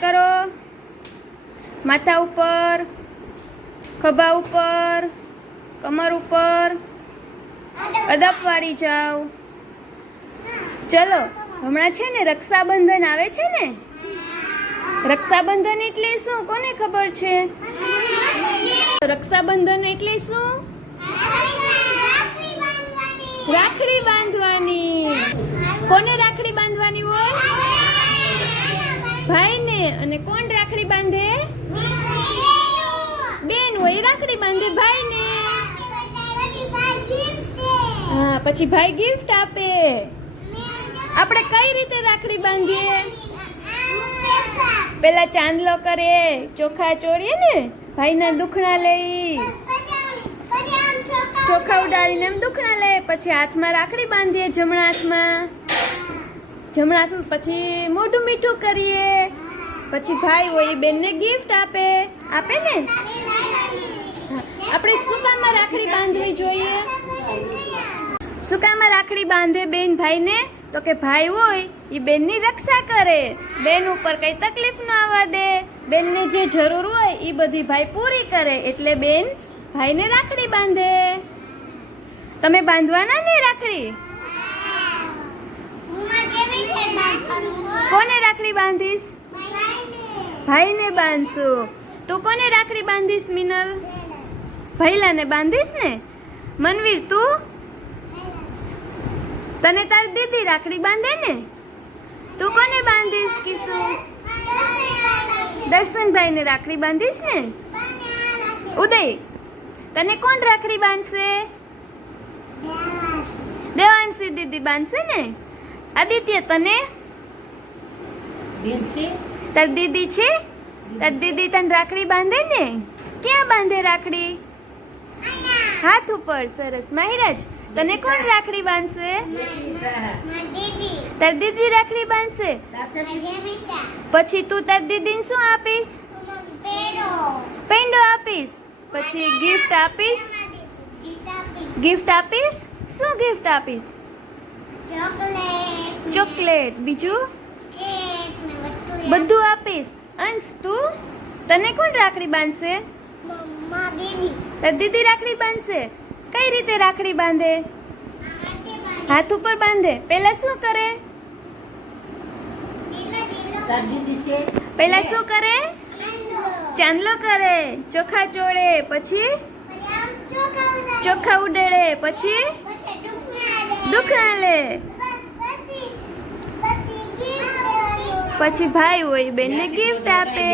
કરો માથા ઉપર, ખભા ઉપર, કમર ઉપર અદબ વાળી જાઓ. ચલો હમણાં છે ને રક્ષાબંધન આવે છે ને. રક્ષાબંધન એટલે શું કોને ખબર છે? રક્ષાબંધન એટલે શું? રાખડી બાંધવાની. કોને રાખડી બાંધવાની હોય? ભાઈને. અને કોણ રાખડી બાંધે? બેન હોય રાખડી બાંધે ભાઈને. હા, પછી ભાઈ ગિફ્ટ આપે. આપણે કઈ રીતે રાખડી બાંધીએ? પેલા ચાંદલો કરે, ચોખા ચોળીએ ને, ભાઈના દુખણા લઈ, ચોખા ઉડાડીને એમ દુખણા લે. પછી હાથમાં રાખડી બાંધીએ, જમણા હાથમાં. પછી મોઢું મીઠું કરીએ. પછી ભાઈ હોય એ બેનને ગિફ્ટ આપે. આપે ને. આપણે શું કામમાં રાખડી બાંધવી જોઈએ? શું કામમાં રાખડી બાંધે બેન ભાઈને? તો કે ભાઈ હોય એ બેનની રક્ષા કરે, બેન ઉપર કઈ તકલીફ ન આવવા દે, બેનને જે જરૂર હોય એ બધી ભાઈ પૂરી કરે. એટલે બેન ભાઈને રાખડી બાંધે. તમે બાંધવાના ને રાખડી? કોને રાખડી બાંધીશ? ભાઈને બાંધશું. તું કોને રાખડી બાંધીશ મિનલ? ભૈલાને બાંધીશ ને. મનવીર તું? તને તારી દીદી રાખડી બાંધે ને. તું કોને બાંધીશ કિશુ? દર્શનભાઈને રાખડી બાંધીશ ને. ઉદય તને કોણ રાખડી બાંધશે? દેવાંશી દીદી બાંધશે ને. આદિત્ય તને? તાર દીદી છે? તાર દીદી તને રાખડી બાંધે ને. ક્યાં બાંધે રાખડી? હાથ ઉપર. સરસ. માહિરાજ તને કોણ રાખડી બાંધશે? તાર દીદી રાખડી બાંધશે. પછી તું તાર દીદીને શું આપીશ? પેંડો આપીશ. પછી ગિફ્ટ આપીશ. ગિફ્ટ આપીશ. શું ગિફ્ટ આપીશ? ચોકલેટ. બીજું બધું આપીશ. અંશ તું? તને કોણ રાખડી બાંધશે? તાર દીદી રાખડી બાંધશે. કઈ રીતે રાખડી બાંધે? હાથ ઉપર બાંધે. પેલા શું કરે? પેલા શું કરે? ચાંદલો કરે, ચોખા ચોળે, પછી ચોખા ઉડાડે, પછી દુખણા લે. પછી ભાઈ હોય બેનને ગિફ્ટ આપે.